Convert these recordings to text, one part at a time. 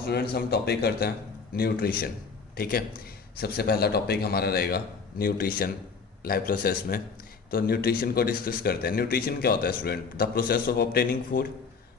Students हम topic करते हैं न्यूट्रिशन। ठीक है, सबसे पहला टॉपिक हमारा रहेगा न्यूट्रिशन लाइफ प्रोसेस में। तो न्यूट्रिशन को डिस्कस करते हैं। न्यूट्रिशन क्या होता है student? The process of obtaining food.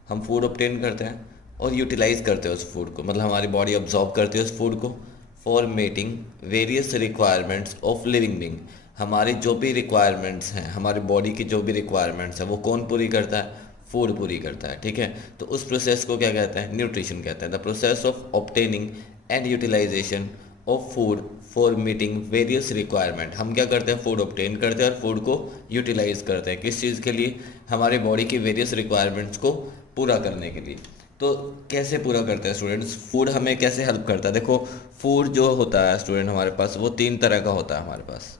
हम फूड ऑब्टेन करते हैं और यूटिलाइज करते हैं उस फूड को, मतलब हमारी बॉडी ऑब्जॉर्व करती है उस फूड को for meeting various requirements of living being. हमारी जो भी रिक्वायरमेंट्स हैं, हमारी बॉडी की जो भी रिक्वायरमेंट्स हैं, वो कौन पूरी करता है? फूड पूरी करता है। ठीक है, तो उस प्रोसेस को क्या कहते हैं? न्यूट्रिशन कहते हैं। The process of obtaining and utilisation of food for meeting various requirement. हम क्या करते हैं? फूड ऑब्टेन करते हैं और फूड को यूटिलाइज करते हैं। किस चीज़ के लिए? हमारी बॉडी की वेरियस रिक्वायरमेंट्स को पूरा करने के लिए। तो कैसे पूरा करते हैं स्टूडेंट्स? फूड हमें कैसे हेल्प करता है? देखो, फूड जो होता है स्टूडेंट हमारे पास, वो तीन तरह का होता है हमारे पास।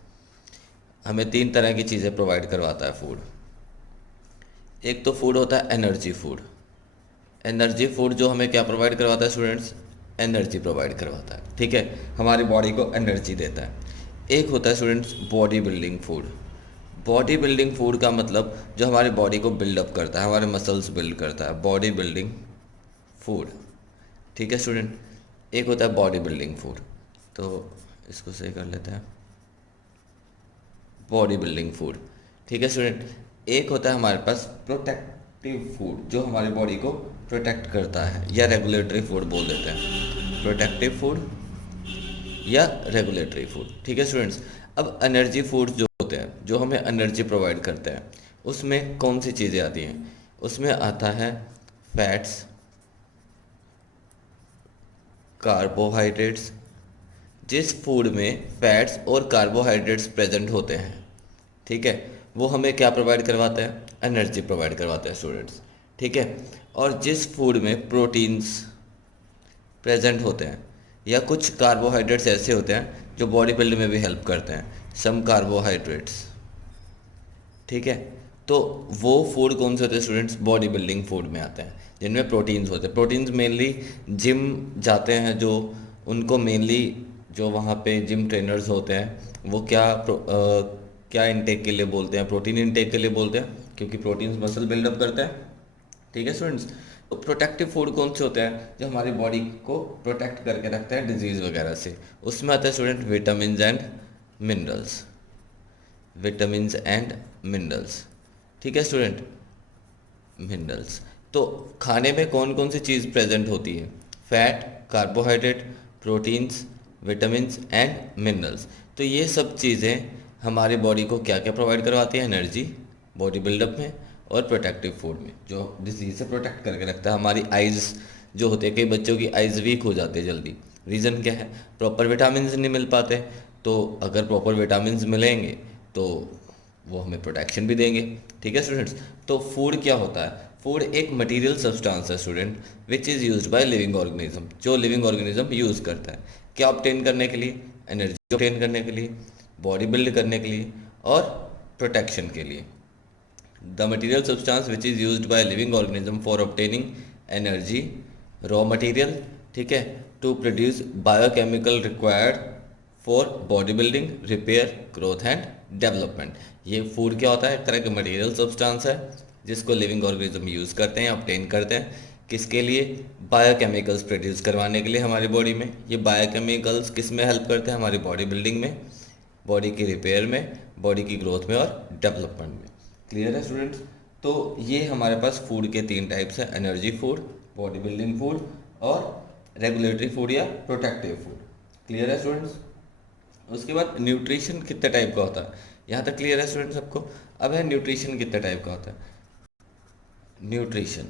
हमें तीन तरह की चीज़ें प्रोवाइड करवाता है फूड। एक तो फूड होता है एनर्जी फूड। एनर्जी फूड जो हमें क्या प्रोवाइड करवाता है स्टूडेंट्स? एनर्जी प्रोवाइड करवाता है। ठीक है, हमारी बॉडी को एनर्जी देता है। एक होता है students body building food. Body building food का मतलब जो हमारी बॉडी को बिल्डअप करता है, हमारे मसल्स बिल्ड करता है, बॉडी बिल्डिंग फूड। ठीक है स्टूडेंट, एक होता है बॉडी बिल्डिंग फूड। तो इसको सही कर लेते हैं, बॉडी बिल्डिंग फूड। ठीक है स्टूडेंट, एक होता है हमारे पास प्रोटेक्टिव फूड जो हमारी बॉडी को प्रोटेक्ट करता है, या रेगुलेटरी फूड बोल देते हैं। प्रोटेक्टिव फूड या रेगुलेटरी फूड। ठीक है स्टूडेंट्स, अब एनर्जी फूड जो होते हैं, जो हमें एनर्जी प्रोवाइड करते हैं, उसमें कौन सी चीज़ें आती हैं? उसमें आता है फैट्स, कार्बोहाइड्रेट्स। जिस फूड में फैट्स और कार्बोहाइड्रेट्स प्रेजेंट होते हैं, ठीक है, वो हमें क्या प्रोवाइड करवाता है? एनर्जी प्रोवाइड करवाता है स्टूडेंट्स। ठीक है, और जिस फूड में प्रोटीन्स प्रेजेंट होते हैं या कुछ कार्बोहाइड्रेट्स ऐसे होते हैं जो बॉडी बिल्ड में भी हेल्प करते हैं, सम कार्बोहाइड्रेट्स। ठीक है, तो वो फूड कौन से होते हैं स्टूडेंट्स? बॉडी बिल्डिंग फूड में आते हैं, जिनमें प्रोटीन्स होते हैं। प्रोटीन्स मेनली जिम जाते हैं जो, उनको मेनली जो वहाँ पे जिम ट्रेनर्स होते हैं वो क्या इनटेक के लिए बोलते हैं? प्रोटीन इनटेक के लिए बोलते हैं, क्योंकि प्रोटीन्स मसल बिल्डअप करते हैं। ठीक है स्टूडेंट्स, तो प्रोटेक्टिव फूड कौन से होते हैं? जो हमारी बॉडी को प्रोटेक्ट करके रखते हैं डिजीज़ वगैरह से। उसमें आता है student vitamin and minerals. Vitamins and minerals. ठीक है स्टूडेंट, मिनरल्स। तो खाने में कौन कौन सी चीज़ प्रेजेंट होती है? Fat, carbohydrate, proteins, vitamins and minerals. तो ये सब चीज़ें हमारी बॉडी को क्या क्या प्रोवाइड करवाती है? एनर्जी, बॉडी बिल्डअप में, और प्रोटेक्टिव फूड में, जो डिजीज से प्रोटेक्ट करके रखता है। हमारी आइज़ जो होते हैं, कई बच्चों की आइज़ वीक हो जाती है जल्दी। रीज़न क्या है? प्रॉपर विटामिन नहीं मिल पाते। तो अगर प्रॉपर विटामिन मिलेंगे तो वो हमें प्रोटेक्शन भी देंगे। ठीक है स्टूडेंट्स, तो फूड क्या होता है? फूड एक मटेरियल सब्सटेंस है student, which is used by living organism, जो लिविंग ऑर्गेनिज्म यूज़ करता है। क्या ऑब्टेन करने के लिए? एनर्जी ऑब्टेन करने के लिए, बॉडी बिल्ड करने के लिए, और प्रोटेक्शन के लिए। The material substance which is used by living organism for obtaining energy, raw material, ठीक है, to produce biochemical required for body building, repair, growth and development. ये फूड क्या होता है? एक तरह का मटेरियल सब्सटेंस है जिसको लिविंग ऑर्गेनिज्म यूज़ करते हैं, ऑब्टेन करते हैं। किसके लिए? बायोकेमिकल्स प्रोड्यूस करवाने के लिए हमारी बॉडी में। ये बायोकेमिकल्स किस में हेल्प करते हैं? हमारी बॉडी बिल्डिंग में, बॉडी की रिपेयर में, बॉडी की ग्रोथ में और डेवलपमेंट में। क्लियर है स्टूडेंट्स? तो ये हमारे पास फूड के तीन टाइप्स हैं: energy food, body building food, और रेगुलेटरी फूड या प्रोटेक्टिव फूड। क्लियर है स्टूडेंट्स? उसके बाद न्यूट्रिशन कितने टाइप का होता है, यहाँ तक क्लियर है स्टूडेंट सबको? अब है न्यूट्रिशन कितने टाइप का होता है। न्यूट्रिशन,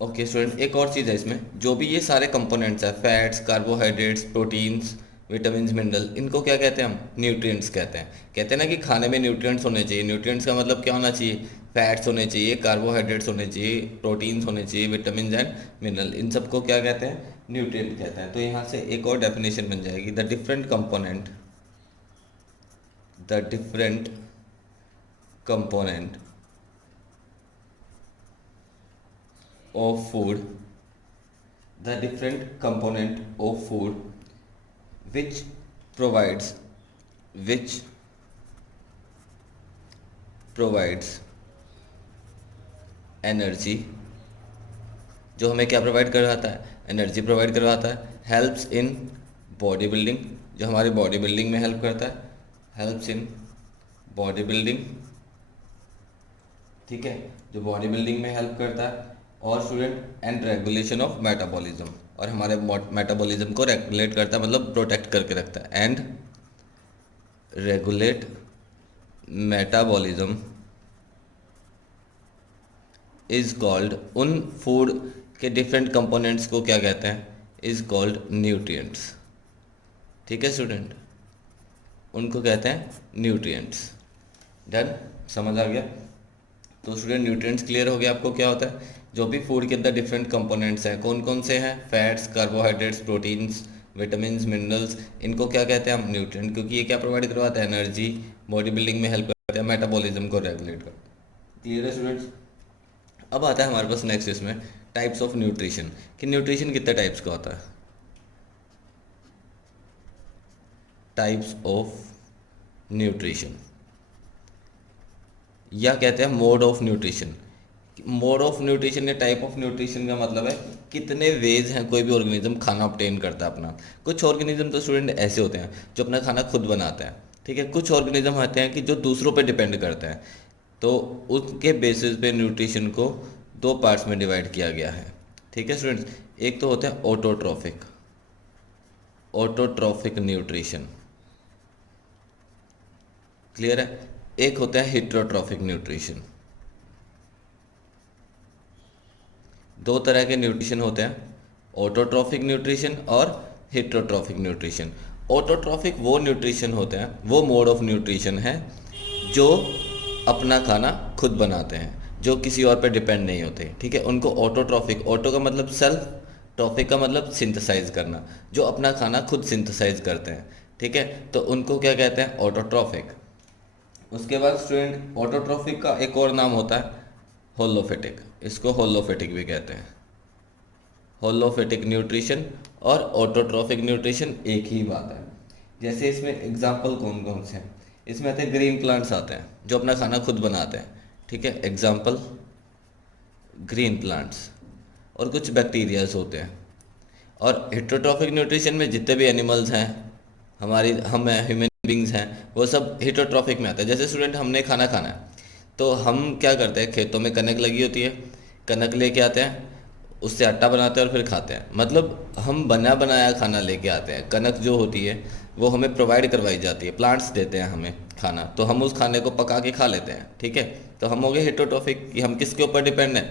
ओके स्टूडेंट, एक और चीज़ है इसमें, जो भी ये सारे कंपोनेंट्स हैं, fats, carbohydrates, proteins, vitamin, mineral, इनको क्या कहते हैं? हम न्यूट्रिएंट्स कहते हैं। कहते हैं ना कि खाने में न्यूट्रिएंट्स होने चाहिए। न्यूट्रिएंट्स का मतलब क्या होना चाहिए? फैट्स होने चाहिए, कार्बोहाइड्रेट्स होने चाहिए, प्रोटीन्स होने चाहिए, विटामिन एंड मिनरल, इन सबको क्या कहते हैं? न्यूट्रिएंट कहते हैं। तो यहाँ से एक और डेफिनेशन बन जाएगी, the different component, the different component of food, the different component of food which provides which provides energy, जो हमें क्या प्रोवाइड करवाता है, एनर्जी प्रोवाइड करवाता है। हेल्प्स इन बॉडी बिल्डिंग, जो हमारी बॉडी बिल्डिंग में हेल्प करता है, हेल्प्स इन बॉडी बिल्डिंग, ठीक है, जो बॉडी बिल्डिंग में हेल्प करता है। और student and regulation of metabolism, और हमारे मेटाबॉलिज्म को रेगुलेट करता है, मतलब प्रोटेक्ट करके रखता है। And regulate metabolism is called, उन फूड के डिफरेंट कंपोनेंट्स को क्या कहते हैं, इज कॉल्ड न्यूट्रिएंट्स। ठीक है स्टूडेंट, उनको कहते हैं न्यूट्रिएंट्स। डन, समझ आ गया। तो स्टूडेंट न्यूट्रिएंट्स क्लियर हो गया आपको क्या होता है। जो भी फूड के अंदर डिफरेंट कंपोनेंट्स हैं, कौन कौन से हैं, fats, carbohydrates, proteins, vitamins, minerals, इनको क्या कहते हैं हम, न्यूट्रिएंट, क्योंकि ये क्या प्रोवाइड करवाता है, एनर्जी, बॉडी बिल्डिंग में हेल्प करते हैं, मेटाबॉलिज्म को रेगुलेट करते हैं। क्लियर है स्टूडेंट्स। अब आता है हमारे पास नेक्स्ट इसमें टाइप्स ऑफ न्यूट्रिशन, कि न्यूट्रिशन कितने टाइप्स का होता है। टाइप्स ऑफ न्यूट्रिशन, या कहते हैं mode of nutrition. Mode of nutrition या टाइप ऑफ न्यूट्रिशन का मतलब है कितने वेज हैं कोई भी ऑर्गेनिज्म खाना ऑब्टेन करता है अपना। कुछ ऑर्गेनिज्म तो स्टूडेंट ऐसे होते हैं जो अपना खाना खुद बनाते हैं, ठीक है। कुछ ऑर्गेनिज्म होते हैं कि जो दूसरों पे डिपेंड करते हैं, तो उसके बेसिस पे न्यूट्रिशन को दो पार्ट्स में डिवाइड किया गया है, ठीक है स्टूडेंट्स। एक तो होता है ऑटोट्रॉफिक, ऑटोट्रॉफिक न्यूट्रिशन, क्लियर है। एक होता है हिट्रोट्रॉफिक न्यूट्रिशन। दो तरह के न्यूट्रिशन होते हैं, ऑटोट्रॉफिक न्यूट्रिशन और हिट्रोट्रॉफिक न्यूट्रिशन। ऑटोट्रॉफिक वो न्यूट्रिशन होते हैं, वो मोड ऑफ न्यूट्रिशन है जो अपना खाना खुद बनाते हैं, जो किसी और पे डिपेंड नहीं होते, ठीक है। उनको ऑटोट्रॉफिक, ऑटो का मतलब सेल्फ, ट्रॉफिक का मतलब सिंथेसाइज करना, जो अपना खाना खुद सिंथेसाइज करते हैं, ठीक है। तो उनको क्या कहते हैं, ऑटोट्रॉफिक। उसके बाद स्टूडेंट ऑटोट्रॉफिक का एक और नाम होता है होलोफेटिक, इसको होलोफेटिक भी कहते हैं। होलोफेटिक न्यूट्रिशन और ऑटोट्रॉफिक न्यूट्रिशन एक ही बात है। जैसे इसमें एग्जांपल कौन कौन से हैं, इसमें आते हैं ग्रीन प्लांट्स आते हैं जो अपना खाना खुद बनाते हैं, ठीक है। एग्जांपल ग्रीन प्लांट्स, और कुछ बैक्टीरियाज होते हैं। और हेट्रोट्रॉफिक न्यूट्रिशन में जितने भी एनिमल्स हैं, हमारी हम ह्यूमन बींग्स हैं, वो सब हेट्रोट्रॉफिक में आते हैं। जैसे स्टूडेंट हमने खाना खाना है, तो हम क्या करते हैं, खेतों में कनक लगी होती है, कनक लेके आते हैं, उससे आटा बनाते हैं और फिर खाते हैं। मतलब हम बना बनाया खाना लेके आते हैं। कनक जो होती है वो हमें प्रोवाइड करवाई जाती है, प्लांट्स देते हैं हमें खाना, तो हम उस खाने को पका के खा लेते हैं, ठीक है। तो हम हो गए हेट्रोट्रॉफिक, कि हम किसके ऊपर डिपेंड है,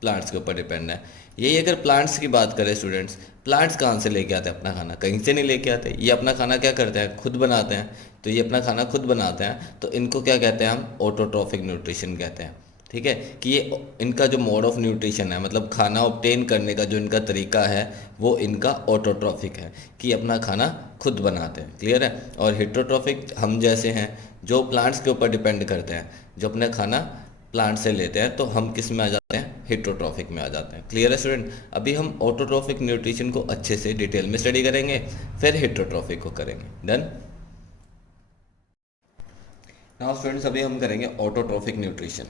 प्लांट्स के ऊपर डिपेंड है। यही अगर प्लांट्स की बात करें स्टूडेंट्स, प्लांट्स कहाँ से लेके आते हैं अपना खाना, कहीं से नहीं लेके आते। ये अपना खाना क्या करते हैं, खुद बनाते हैं। तो ये अपना खाना खुद बनाते हैं, तो इनको क्या कहते हैं हम, ऑटोट्रॉफिक न्यूट्रिशन कहते हैं, ठीक है। कि ये इनका जो मोड ऑफ न्यूट्रिशन है, मतलब खाना ऑब्टेन करने का जो इनका तरीका है, वो इनका ऑटोट्रॉफिक है, कि अपना खाना खुद बनाते हैं, क्लियर है। और हेट्रोट्रॉफिक हम जैसे हैं जो प्लांट्स के ऊपर डिपेंड करते हैं, जो अपना खाना प्लांट से लेते हैं, तो हम किस में आ जाते हैं, हेट्रोट्रॉफिक में आ जाते हैं। क्लियर है स्टूडेंट। अभी हम ऑटोट्रॉफिक न्यूट्रिशन को अच्छे से डिटेल में स्टडी करेंगे, फिर हेट्रोट्रॉफिक को करेंगे। डन। नाउ स्टूडेंट्स अभी हम करेंगे ऑटोट्रॉफिक न्यूट्रिशन।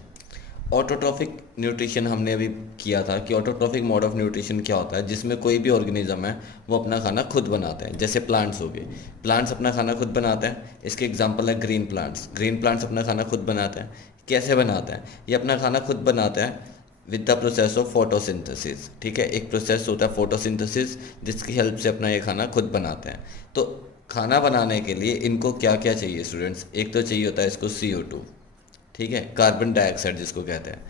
ऑटोट्रॉफिक न्यूट्रिशन हमने अभी किया था कि ऑटोट्रॉफिक मोड ऑफ न्यूट्रिशन क्या होता है, जिसमें कोई भी ऑर्गेनिज्म है वो अपना खाना खुद बनाते हैं। जैसे प्लांट्स हो गए, प्लांट्स अपना खाना खुद बनाते हैं। इसके एग्जांपल है ग्रीन प्लांट्स। ग्रीन प्लांट्स अपना खाना खुद बनाते हैं। कैसे बनाते हैं, ये अपना खाना खुद बनाते हैं with the process of photosynthesis, ठीक है। एक प्रोसेस होता है फोटोसिंथेसिस, जिसकी हेल्प से अपना ये खाना खुद बनाते हैं। तो खाना बनाने के लिए इनको क्या क्या चाहिए स्टूडेंट्स, एक तो चाहिए होता है इसको CO2, ठीक है, कार्बन डाइऑक्साइड जिसको कहते हैं।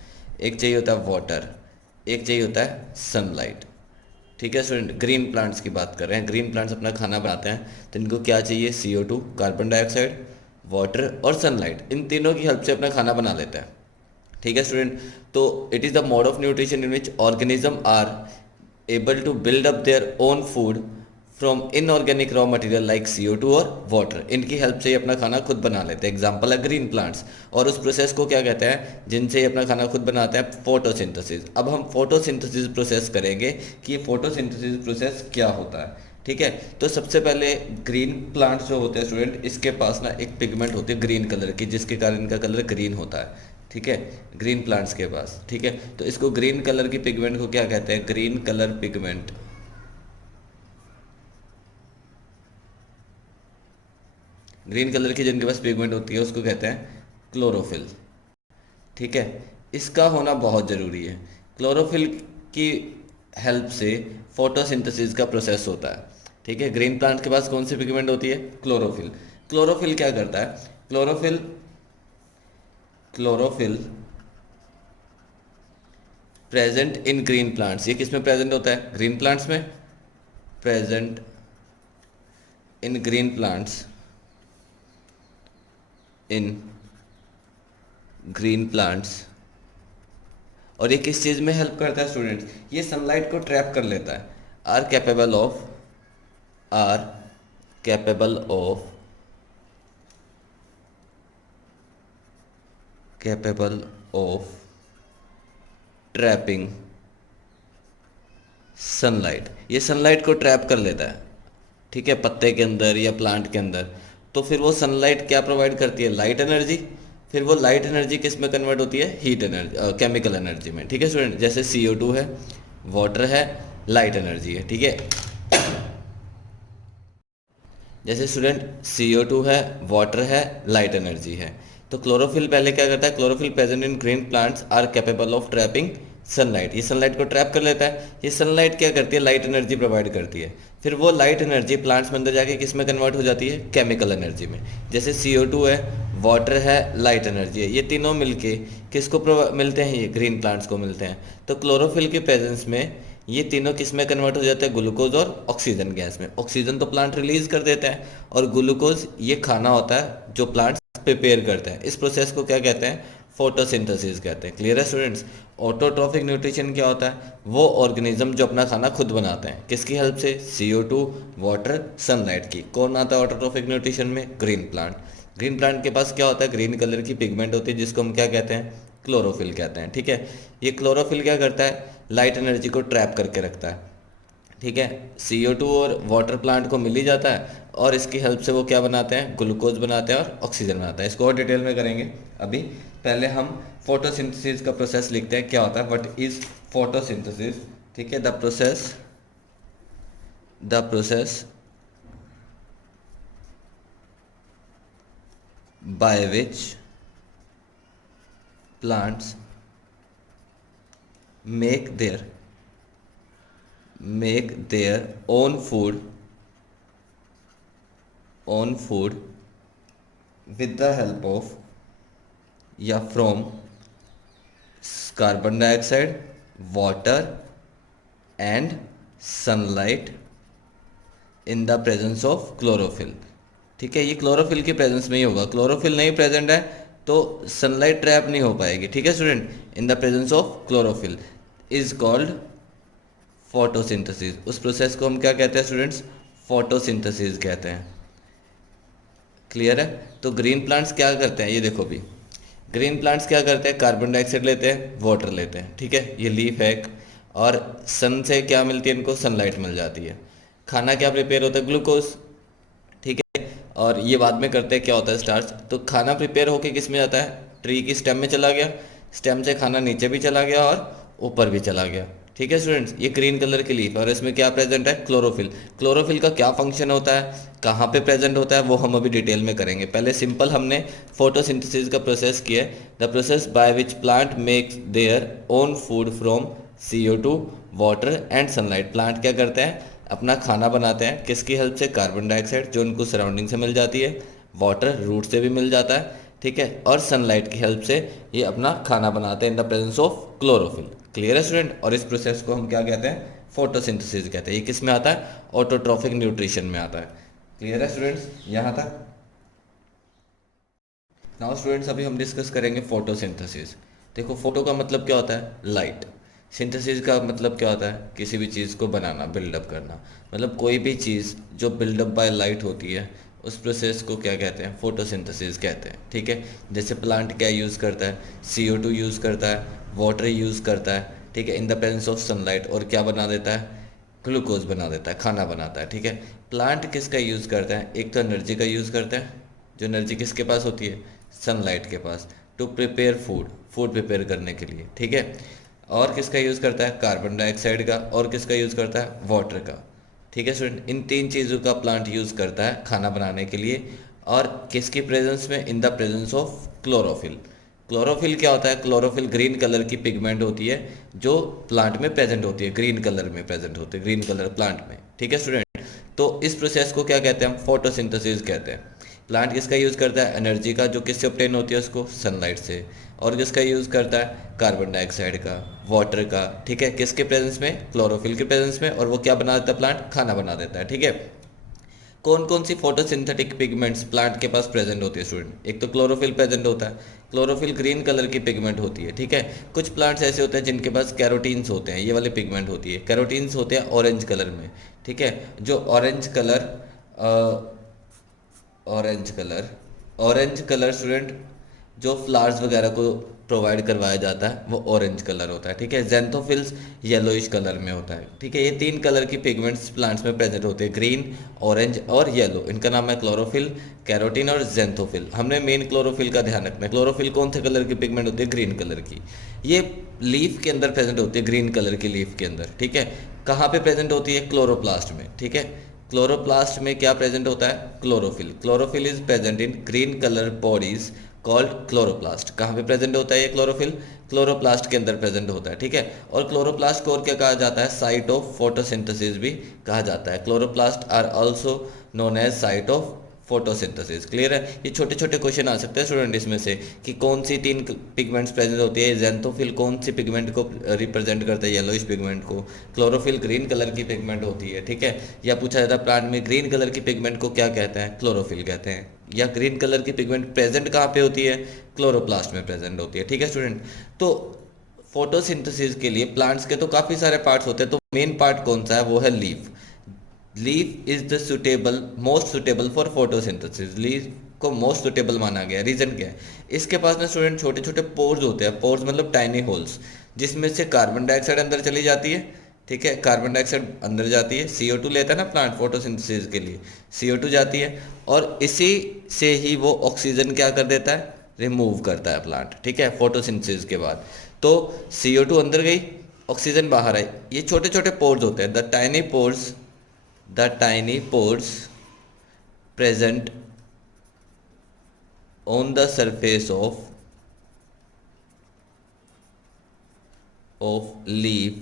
एक चाहिए होता है वाटर, एक चाहिए होता है सनलाइट, ठीक है स्टूडेंट। ग्रीन प्लांट्स की बात कर रहे हैं, ग्रीन प्लांट्स अपना खाना बनाते हैं, तो इनको क्या चाहिए, CO2, कार्बन डाइऑक्साइड, वाटर और सनलाइट। इन तीनों की हेल्प से अपना खाना बना लेते हैं, ठीक है स्टूडेंट। तो it is the mode of nutrition in which organism are able to build up their own food from inorganic raw material like CO2 और वाटर। इनकी हेल्प से ये अपना खाना खुद बना लेते हैं। एग्जाम्पल है ग्रीन प्लांट्स। और उस प्रोसेस को क्या कहते हैं, जिनसे ये अपना खाना खुद बनाते हैं, फोटोसिंथेसिस। अब हम फोटोसिंथेसिस प्रोसेस करेंगे कि ये फोटोसिंथेसिस प्रोसेस क्या होता है, ठीक है। तो सबसे पहले ग्रीन प्लांट्स जो होते हैं स्टूडेंट, इसके पास ना एक पिगमेंट होती है ग्रीन कलर की, जिसके कारण इनका कलर ग्रीन होता है, ठीक है, ग्रीन प्लांट्स के पास। ठीक है, तो इसको ग्रीन कलर की पिगमेंट को क्या कहते हैं? Green colour pigment. Green colour की जिनके पास पिगमेंट होती है उसको कहते हैं क्लोरोफिल। ठीक है, इसका होना बहुत ज़रूरी है। क्लोरोफिल की हेल्प से फोटोसिंथेसिस का प्रोसेस होता है। ठीक है, ग्रीन प्लांट के पास कौन सी पिगमेंट होती है? क्लोरोफिल। क्लोरोफिल क्या करता है? Chlorophyll chlorophyll present in green plants. ये किस में प्रेजेंट होता है? ग्रीन प्लांट्स में। Present in green plants, in green plants. और ये किस चीज़ में हेल्प करता है स्टूडेंट्स? ये सनलाइट को ट्रैप कर लेता है। Are capable of are capable of capable of trapping sunlight. ये सनलाइट को ट्रैप कर लेता है, ठीक है, पत्ते के अंदर या प्लांट के अंदर। तो फिर वो सनलाइट क्या प्रोवाइड करती है? Light energy. फिर वो लाइट एनर्जी किस में कन्वर्ट होती है? हीट एनर्जी, केमिकल एनर्जी में। ठीक है स्टूडेंट, जैसे CO2 है, वाटर है, लाइट एनर्जी है। ठीक है, जैसे स्टूडेंट CO2 है, वाटर है, लाइट एनर्जी है। तो क्लोरोफिल पहले क्या करता है? Chlorophyll present in green plants are capable of trapping sunlight. ये सनलाइट को ट्रैप कर लेता है। ये सनलाइट क्या करती है? लाइट एनर्जी प्रोवाइड करती है। फिर वो लाइट एनर्जी प्लांट्स में अंदर जाके किस में कन्वर्ट हो जाती है? केमिकल एनर्जी में। जैसे CO2 है, वाटर है, लाइट एनर्जी है, ये तीनों मिलके किसको मिलते हैं? ये ग्रीन प्लांट्स को मिलते हैं। तो क्लोरोफिल के प्रेजेंस में ये तीनों किस में कन्वर्ट हो जाते हैं? ग्लूकोज और ऑक्सीजन गैस में। ऑक्सीजन तो प्लांट रिलीज कर देता है, और ग्लूकोज ये खाना होता है जो प्लांट्स प्रिपेयर करते हैं। इस प्रोसेस को क्या कहते हैं? फोटोसिंथेसिस कहते हैं। क्लियर है स्टूडेंट्स? ऑटोट्रॉफिक न्यूट्रिशन क्या होता है? वो ऑर्गेनिज्म जो अपना खाना खुद बनाते हैं। किसकी हेल्प से? CO2, वाटर, सनलाइट की। कौन आता है ऑटोट्रॉफिक न्यूट्रिशन में? Green plant. ग्रीन प्लांट के पास क्या होता है? ग्रीन कलर की पिगमेंट होती है जिसको हम क्या कहते हैं? क्लोरोफिल कहते हैं। ठीक है, ये क्लोरोफिल क्या करता है? लाइट एनर्जी को ट्रैप करके रखता है। ठीक है, CO2 और वाटर प्लांट को मिल ही जाता है, और इसकी हेल्प से वो क्या बनाते हैं? ग्लूकोज बनाते हैं और ऑक्सीजन बनाते हैं। इसको और डिटेल में करेंगे अभी। पहले हम फोटोसिंथेसिस का प्रोसेस लिखते हैं, क्या होता है? What is photosynthesis? ठीक है, the process by which plants make their own food with the help of या from carbon dioxide, water and sunlight in the presence of chlorophyll. ठीक है, ये क्लोरोफिल की प्रेजेंस में ही होगा। क्लोरोफिल नहीं प्रेजेंट है तो सनलाइट ट्रैप नहीं हो पाएगी। ठीक है student, in the presence of chlorophyll is called photosynthesis. उस प्रोसेस को हम क्या कहते हैं स्टूडेंट्स? फोटोसिंथेसिस कहते हैं। क्लियर है? तो ग्रीन प्लांट्स क्या करते हैं? ये देखो भी, ग्रीन प्लांट्स क्या करते हैं? कार्बन डाइऑक्साइड लेते हैं, वाटर लेते हैं। ठीक है, ये लीफ है, और सन से क्या मिलती है इनको? सनलाइट मिल जाती है। खाना क्या प्रिपेयर होता है? ग्लूकोज। ठीक है, और ये बाद में करते हैं क्या होता है? स्टार्च। तो खाना प्रिपेयर होके किस में जाता है? ट्री की स्टेम में चला गया, स्टेम से खाना नीचे भी चला गया और ऊपर भी चला गया। ठीक है स्टूडेंट्स, ये ग्रीन कलर की लीफ है, और इसमें क्या प्रेजेंट है? क्लोरोफिल। क्लोरोफिल का क्या फंक्शन होता है, कहाँ पे प्रेजेंट होता है, वो हम अभी डिटेल में करेंगे। पहले सिंपल हमने फोटोसिंथेसिस का प्रोसेस किया है। The process by which plant makes there own food from CO2, water and sunlight. Plant क्या करते हैं? अपना खाना बनाते हैं। किसकी हेल्प से? कार्बन डाइऑक्साइड जो उनको सराउंडिंग से मिल जाती है, वाटर रूट से भी मिल जाता है। ठीक है, और सनलाइट की हेल्प से ये अपना खाना बनाते हैं in the presence of chlorophyll. Clear है स्टूडेंट? और इस प्रोसेस को हम क्या कहते हैं? फोटोसिंथेसिस कहते हैं। ये किस में आता है? ऑटोट्रॉफिक न्यूट्रिशन में आता है। क्लियर है स्टूडेंट्स यहाँ तक? नाउ स्टूडेंट्स अभी हम डिस्कस करेंगे फोटोसिंथेसिस। देखो, फोटो का मतलब क्या होता है? लाइट। सिंथेसिस का मतलब क्या होता है? किसी भी चीज़ को बनाना, बिल्डअप करना। मतलब कोई भी चीज़ जो बिल्डअप बाय लाइट होती है उस प्रोसेस को क्या कहते हैं? फोटोसिंथेसिस कहते हैं। ठीक है, जैसे प्लांट क्या यूज़ करता है? CO2 यूज़ करता है, वाटर यूज़ करता है। ठीक है, in the presence of sunlight, और क्या बना देता है? ग्लूकोज बना देता है, खाना बनाता है। ठीक है, प्लांट किसका यूज़ करता है? एक तो एनर्जी का यूज़ करता है, जो एनर्जी किसके पास होती है? सनलाइट के पास। To prepare food, food prepare करने के लिए, ठीक है। और किसका यूज़ करता है, कार्बन डाइऑक्साइड का, और किसका यूज़ करता है, वाटर का, ठीक है स्टूडेंट। इन 3 चीज़ों का प्लांट यूज़ करता है खाना बनाने के लिए। और किसकी प्रेजेंस में, in the presence of chlorophyll. Chlorophyll क्या होता है, क्लोरोफिल ग्रीन कलर की पिगमेंट होती है जो प्लांट में प्रेजेंट होती है, ग्रीन कलर में प्रेजेंट होती है, ग्रीन कलर प्लांट में, ठीक है स्टूडेंट। तो इस प्रोसेस को क्या कहते हैं हम, फोटोसिंथेसिस कहते हैं। प्लांट किसका यूज़ करता है, एनर्जी का, जो किससे ऑब्टेन होती है उसको, सनलाइट से। और किसका यूज़ करता है, कार्बन डाइऑक्साइड का, वाटर का, ठीक है, किसके प्रेजेंस में, क्लोरोफिल के प्रेजेंस में। और वो क्या बना देता है, प्लांट खाना बना देता है, ठीक है। कौन कौन सी फोटोसिंथेटिक पिगमेंट्स प्लांट के पास प्रेजेंट होती है स्टूडेंट, एक तो क्लोरोफिल प्रेजेंट होता है, क्लोरोफिल ग्रीन कलर की पिगमेंट होती है, ठीक है। कुछ प्लांट्स ऐसे होते हैं जिनके पास कैरोटीन्स होते हैं, ये वाली पिगमेंट होती है, कैरोटीन्स होते हैं ऑरेंज कलर में, ठीक है। जो orange colour orange colour student, जो फ्लावर्स वगैरह को प्रोवाइड करवाया जाता है वो ऑरेंज कलर होता है, ठीक है। जेंथोफिल्स येलोइश कलर में होता है, ठीक है। ये 3 कलर की पिगमेंट्स प्लांट्स में प्रेजेंट होते हैं, ग्रीन, ऑरेंज और येलो। इनका नाम है क्लोरोफिल, कैरोटीन और जेंथोफिल। हमने मेन क्लोरोफिल का ध्यान रखना है। क्लोरोफिल कौन से कलर की पिगमेंट होती है, ग्रीन कलर की। ये लीफ के अंदर प्रेजेंट होती है, ग्रीन कलर की लीफ के अंदर, ठीक है। कहाँ पे प्रेजेंट होती है, क्लोरोप्लास्ट में, ठीक है। क्लोरोप्लास्ट में क्या प्रेजेंट होता है, chlorophyll. Chlorophyll is present in green colour bodies called chloroplast. कहाँ पे प्रेजेंट होता है ये क्लोरोफिल, क्लोरोप्लास्ट के अंदर प्रेजेंट होता है, ठीक है। और क्लोरोप्लास्ट को और क्या कहा जाता है, साइट ऑफ फोटोसिंथेसिस भी कहा जाता है। Chloroplast are also known as site of photosynthesis. Clear है। ये छोटे छोटे क्वेश्चन आ सकते हैं स्टूडेंट इसमें से, कि कौन सी 3 पिगमेंट्स प्रेजेंट होती है। जेंथोफिल कौन सी पिगमेंट को रिप्रेजेंट करता है, येलोइश पिगमेंट को। क्लोरोफिल ग्रीन कलर की पिगमेंट होती है, ठीक है। या पूछा जाता है प्लांट में ग्रीन कलर की पिगमेंट को क्या कहते हैं, क्लोरोफिल कहते हैं। या ग्रीन कलर की पिगमेंट प्रेजेंट कहाँ पे होती है, क्लोरोप्लास्ट में प्रेजेंट होती है, ठीक है स्टूडेंट। तो फोटोसिंथेसिस के लिए प्लांट्स के तो काफ़ी सारे पार्ट्स होते हैं, तो मेन पार्ट कौन सा है, वो है leaf. Leaf is the suitable, most suitable for photosynthesis. Leaf को मोस्ट सुटेबल माना गया। रीजन क्या है, इसके पास ना स्टूडेंट छोटे छोटे पोर्स होते हैं। पोर्स मतलब टाइनी होल्स, जिसमें से कार्बन डाइऑक्साइड अंदर चली जाती है, ठीक है। कार्बन डाइऑक्साइड अंदर जाती है, CO2 लेता है ना प्लांट फोटोसिंथेसिस के लिए, CO2 जाती है, और इसी से ही वो ऑक्सीजन क्या कर देता है, रिमूव करता है प्लांट, ठीक है, फोटोसिंथेसिस के बाद। तो CO2 अंदर गई, ऑक्सीजन बाहर आई। ये छोटे छोटे पोर्स होते हैं, the tiny pores present on the surface of leaf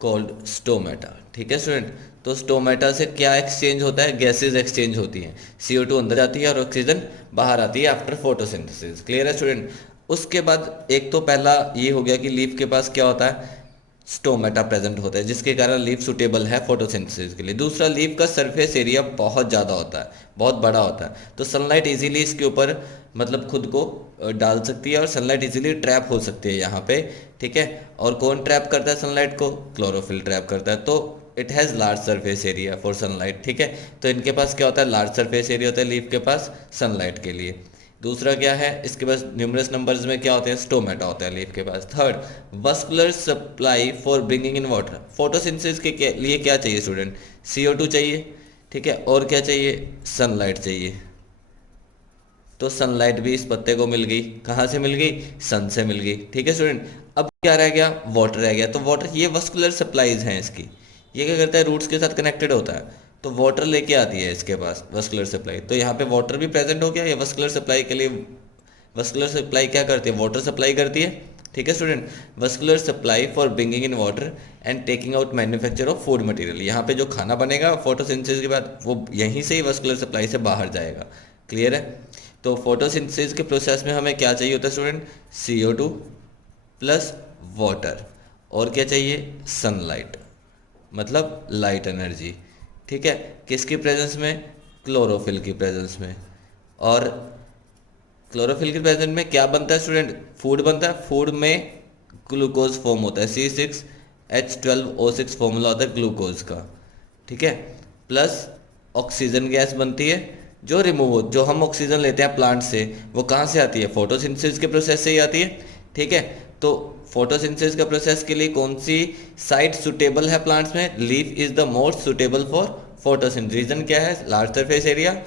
called stomata, ठीक है स्टूडेंट। तो स्टोमेटा से क्या एक्सचेंज होता है, गैसेज एक्सचेंज होती हैं, CO2 अंदर जाती है और ऑक्सीजन बाहर आती है आफ्टर फोटोसिंथेसिस। क्लियर है स्टूडेंट। उसके बाद एक तो पहला ये हो गया कि लीफ के पास क्या होता है, स्टोमेटा प्रेजेंट होता है, जिसके कारण लीफ सुटेबल है फोटोसिंथेसिस के लिए। दूसरा, लीफ का सरफेस एरिया बहुत ज़्यादा होता है, बहुत बड़ा होता है, तो सनलाइट इजीली इसके ऊपर मतलब खुद को डाल सकती है और सनलाइट इजीली ट्रैप हो सकती है यहाँ पे, ठीक है। और कौन ट्रैप करता है सनलाइट को, क्लोरोफिल ट्रैप करता है। तो it has large surface area for sunlight, ठीक है। तो इनके पास क्या होता है, लार्ज सरफेस एरिया होता है लीफ के पास सनलाइट के लिए। दूसरा क्या है, इसके पास न्यूमरस नंबर्स में क्या होते हैं, स्टोमेटा होता है लीफ के पास। Third, vascular supply for bringing in water. Photosynthesis के लिए क्या चाहिए स्टूडेंट, CO2 चाहिए, ठीक है। और क्या चाहिए, सनलाइट चाहिए। तो सनलाइट भी इस पत्ते को मिल गई, कहाँ से मिल गई, सन से मिल गई, ठीक है स्टूडेंट। अब क्या रह गया, वाटर रह गया। तो वाटर, ये वस्कुलर सप्लाईज हैं इसकी, ये क्या करता है, रूट्स के साथ कनेक्टेड होता है, तो वाटर लेके आती है इसके पास वस्कुलर सप्लाई। तो यहाँ पे वाटर भी प्रेजेंट हो गया। ये वस्कुलर सप्लाई के लिए, वस्कुलर सप्लाई क्या करती है, वाटर सप्लाई करती है, ठीक है student. Vascular supply for bringing in water and taking out manufacture of food material. यहाँ पे जो खाना बनेगा फोटोसिंथेसिस के बाद, वो यहीं से ही वस्कुलर सप्लाई से बाहर जाएगा। क्लियर है। तो फोटोसिंथेसिस के प्रोसेस में हमें क्या चाहिए होता है स्टूडेंट, CO2 प्लस वाटर, और क्या चाहिए, सनलाइट, मतलब लाइट एनर्जी, ठीक है। किसकी प्रेजेंस में, क्लोरोफिल की प्रेजेंस में। और क्लोरोफिल की प्रेजेंस में क्या बनता है स्टूडेंट, फूड बनता है। फूड में ग्लूकोज फॉर्म होता है, C6H12O6 फॉर्मूला होता है ग्लूकोज का, ठीक है। प्लस ऑक्सीजन गैस बनती है, जो रिमूव हो, जो हम ऑक्सीजन लेते हैं प्लांट से, वो कहाँ से आती है, फोटोसिंथेसिस के प्रोसेस से ही आती है, ठीक है। तो फोटोसिंथेसिस का प्रोसेस के लिए कौन सी साइट सुटेबल है प्लांट्स में, leaf is the most suitable for photosynthesis. Reason क्या है, large surface area,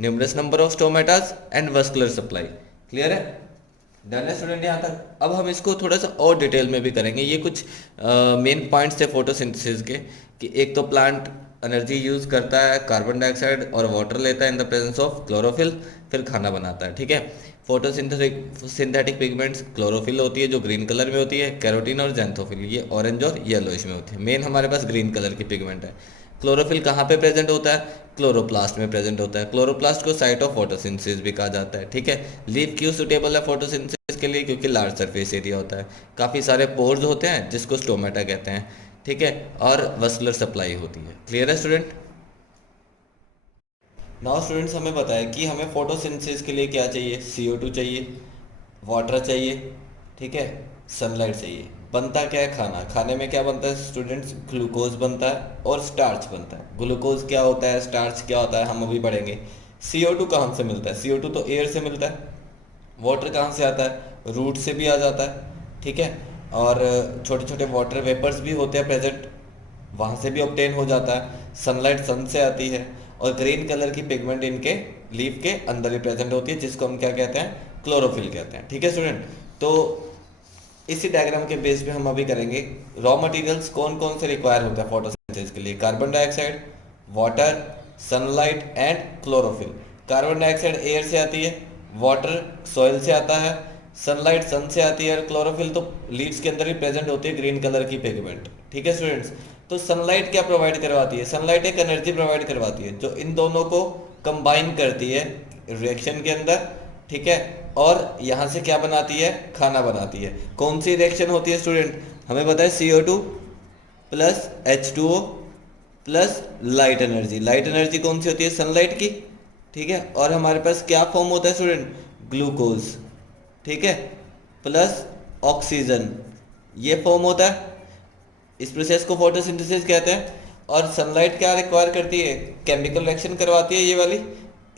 numerous number of stomatas and vascular supply. Clear है। डन है स्टूडेंट यहाँ तक। अब हम इसको थोड़ा सा और डिटेल में भी करेंगे। ये कुछ मेन पॉइंट्स थे फोटोसिंथेसिस के, कि एक तो प्लांट एनर्जी यूज करता है, कार्बन डाइऑक्साइड और वाटर लेता है in the presence of chlorophyll, फिर खाना बनाता है। ठीक है। फोटोसिंथेटिक सिंथेटिक पिगमेंट्स, क्लोरोफिल होती है जो ग्रीन कलर में होती है, कैरोटीन और जैंथोफिल ये ऑरेंज और येलोइश में होती है। मेन हमारे पास ग्रीन कलर की पिगमेंट है। क्लोरोफिल कहाँ पे प्रेजेंट होता है? क्लोरोप्लास्ट में प्रेजेंट होता है। क्लोरोप्लास्ट को साइट ऑफ फोटोसिंथेसिस भी कहा जाता है। ठीक है। लीफ क्यों सुटेबल है फोटोसिंथेसिस के लिए? क्योंकि लार्ज सरफेस एरिया होता है, काफ़ी सारे पोर्स होते हैं जिसको स्टोमेटा कहते हैं। ठीक है। और वस्कुलर सप्लाई होती है। क्लियर है स्टूडेंट? नाउ स्टूडेंट्स हमें बताया कि हमें फोटोसिंथेसिस के लिए क्या चाहिए। CO2 चाहिए, वाटर चाहिए, ठीक है, सनलाइट चाहिए। बनता क्या है? खाना। खाने में क्या बनता है स्टूडेंट्स? ग्लूकोज बनता है और स्टार्च बनता है। ग्लूकोज क्या होता है, स्टार्च क्या होता है, हम अभी पढ़ेंगे। CO2 कहाँ से मिलता है? CO2 तो एयर से मिलता है। वाटर कहाँ से आता है? रूट से भी आ जाता है। ठीक है। और छोटे छोटे वाटर वेपर्स भी होते हैं प्रेजेंट, वहाँ से भी ऑब्टेन हो जाता है। सनलाइट सन से आती है। और ग्रीन कलर की पिगमेंट इनके लीफ के अंदर ही प्रेजेंट होती है, जिसको हम क्या कहते हैं? क्लोरोफिल कहते हैं। ठीक है स्टूडेंट। तो इसी डायग्राम के बेस पे हम अभी करेंगे रॉ मटेरियल्स कौन कौन से रिक्वायर होता है फोटोसिंथेसिस के लिए। Carbon dioxide, water, sunlight and chlorophyll. Carbon dioxide air से आती है, वाटर सॉइल से आता है, सनलाइट सन से आती है, और क्लोरोफिल तो लीव्स के अंदर ही प्रेजेंट होती है, ग्रीन कलर की पिगमेंट। ठीक है स्टूडेंट्स। तो सनलाइट क्या प्रोवाइड करवाती है? सनलाइट एक एनर्जी प्रोवाइड करवाती है जो इन दोनों को कंबाइन करती है रिएक्शन के अंदर। ठीक है। और यहाँ से क्या बनाती है? खाना बनाती है। कौन सी रिएक्शन होती है स्टूडेंट? हमें पता है CO2 plus H2O plus light energy. Light energy कौन सी होती है? सनलाइट की। ठीक है। और हमारे पास क्या फॉर्म होता है स्टूडेंट? ग्लूकोज। ठीक है। प्लस ऑक्सीजन, ये फॉर्म होता है। इस प्रोसेस को फोटोसिंथेसिस कहते हैं। और सनलाइट क्या रिक्वायर करती है? केमिकल रिएक्शन करवाती है ये वाली।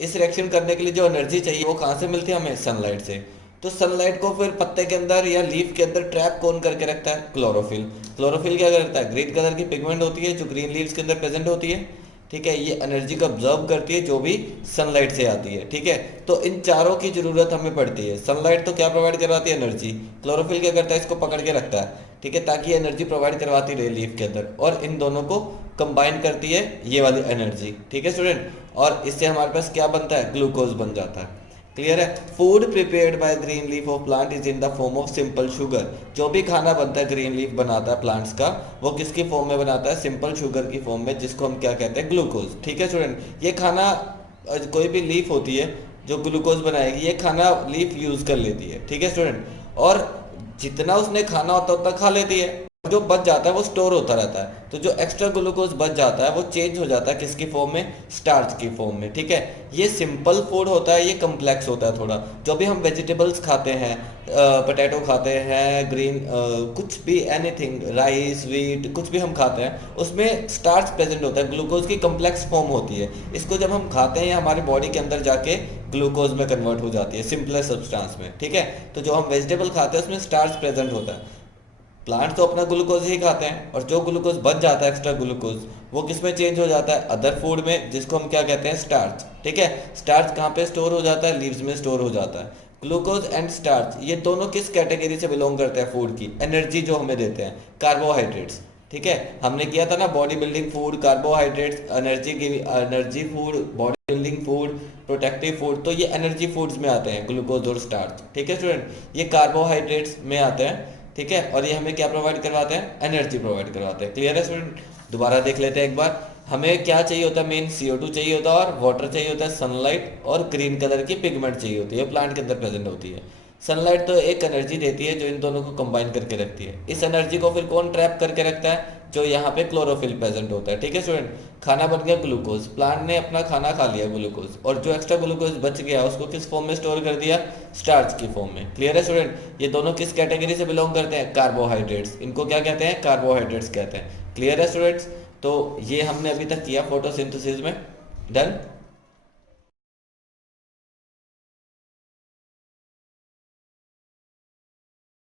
इस रिएक्शन करने के लिए जो एनर्जी चाहिए वो कहाँ से मिलती है हमें? सनलाइट से। तो सनलाइट को फिर पत्ते के अंदर या लीफ के अंदर ट्रैप कौन करके रखता है? क्लोरोफिल। क्लोरोफिल क्या करता है? ग्रीन कलर की पिगमेंट होती है जो ग्रीन लीव्स के अंदर प्रेजेंट होती है। ठीक है। ये एनर्जी को ऑब्जर्व करती है जो भी सनलाइट से आती है। ठीक है। तो इन चारों की जरूरत हमें पड़ती है। सनलाइट तो क्या प्रोवाइड करवाती है? एनर्जी। क्लोरोफिल क्या करता है? इसको पकड़ के रखता है। ठीक है, ताकि एनर्जी प्रोवाइड करवाती रहे लीफ के अंदर, और इन दोनों को कंबाइन करती है ये वाली एनर्जी। ठीक है स्टूडेंट। और इससे हमारे पास क्या बनता है? ग्लूकोज बन जाता है। क्लियर है? Food prepared by green leaf of plant is in the form of simple sugar. जो भी खाना बनता है ग्रीन लीफ बनाता है प्लांट्स का, वो किसकी फॉर्म में बनाता है? सिंपल शुगर की फॉर्म में, जिसको हम क्या कहते हैं? ग्लूकोज। ठीक है स्टूडेंट। ये खाना कोई भी लीफ होती है जो ग्लूकोज बनाएगी, ये खाना लीफ यूज कर लेती है। ठीक है स्टूडेंट। और जितना उसने खाना होता है उतना खा लेती है। जो बच जाता है वो स्टोर होता रहता है। तो जो एक्स्ट्रा ग्लूकोज बच जाता है वो चेंज हो जाता है किसकी फॉर्म में? स्टार्च की फॉर्म में। ठीक है। ये सिंपल फूड होता है, ये कम्प्लेक्स होता है थोड़ा। जो भी हम वेजिटेबल्स खाते हैं, पोटैटो खाते हैं, ग्रीन कुछ भी, एनीथिंग, राइस, व्हीट, कुछ भी हम खाते हैं, उसमें स्टार्च प्रेजेंट होता है, ग्लूकोज की कम्प्लेक्स फॉर्म होती है। इसको जब हम खाते हैं हमारी बॉडी के अंदर जाके ग्लूकोज में कन्वर्ट हो जाती है, सिंपलेस्ट सब्सटेंस में। ठीक है। तो जो हम वेजिटेबल खाते हैं उसमें स्टार्च प्रेजेंट होता है। प्लांट तो अपना ग्लूकोज ही खाते हैं, और जो ग्लूकोज बच जाता है एक्स्ट्रा ग्लूकोज, वो किस में चेंज हो जाता है? अदर फूड में, जिसको हम क्या कहते हैं? स्टार्च। ठीक है। स्टार्च कहाँ पे स्टोर हो जाता है? लीव्स में स्टोर हो जाता है। ग्लूकोज एंड स्टार्च ये दोनों किस कैटेगरी से बिलोंग करते हैं? फूड की। एनर्जी जो हमें देते हैं, कार्बोहाइड्रेट्स। ठीक है। हमने किया था ना body building food, carbohydrates, energy की, energy food, body building food, protective food. तो ये एनर्जी फूड्स में आते हैं ग्लूकोज और स्टार्च। ठीक है स्टूडेंट। ये कार्बोहाइड्रेट्स में आते हैं। ठीक है। और ये हमें क्या प्रोवाइड करवाते हैं? एनर्जी प्रोवाइड करवाते हैं। क्लियर है स्टूडेंट? दोबारा देख लेते हैं एक बार। हमें क्या चाहिए होता है? मेन CO2 चाहिए होता है, और वाटर चाहिए होता है, सनलाइट, और ग्रीन कलर की पिगमेंट चाहिए होती है, प्लांट के अंदर प्रेजेंट होती है। सनलाइट तो एक एनर्जी देती है जो इन दोनों को कंबाइन करके रखती है। इस एनर्जी को फिर कौन ट्रैप करके रखता है? जो यहाँ पे क्लोरोफिल प्रेजेंट होता है। ठीक है स्टूडेंट। खाना बन गया ग्लूकोज, प्लांट ने अपना खाना खा लिया ग्लूकोज, और जो एक्स्ट्रा ग्लूकोज बच गया उसको किस फॉर्म में स्टोर कर दिया? स्टार्च की फॉर्म में। क्लियर है स्टूडेंट? ये दोनों किस कैटेगरी से बिलोंग करते हैं? कार्बोहाइड्रेट्स। इनको क्या कहते हैं? कार्बोहाइड्रेट्स कहते हैं। क्लियर है स्टूडेंट्स? तो ये हमने अभी तक किया फोटोसिंथेसिस में। डन।